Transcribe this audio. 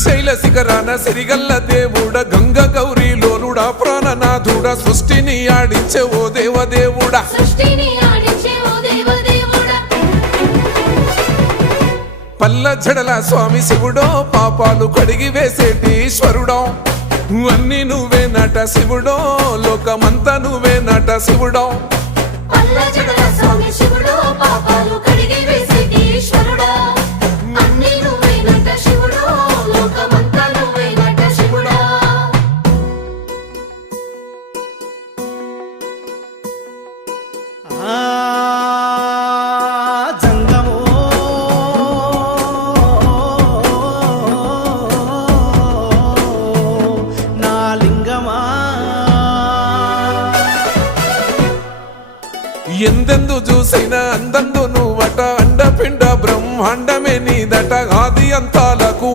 శ్రీశైల శిఖరాన సిరిగల్ల దేవుడ గంగ గౌరీ లోలుడా ప్రాణనాథుడ సృష్టిని ఆడించే ఓ దేవదేవుడా పల్ల జడల స్వామి శివుడో పాపాలు కడిగి వేసేటి ఈశ్వరుడో అన్ని నువ్వే నట శివుడో లోకమంతా నువ్వే నట శివుడో ఎందెందు చూసైనా అందందు నువ్వట అండపిండ బ్రహ్మాండమే నీదట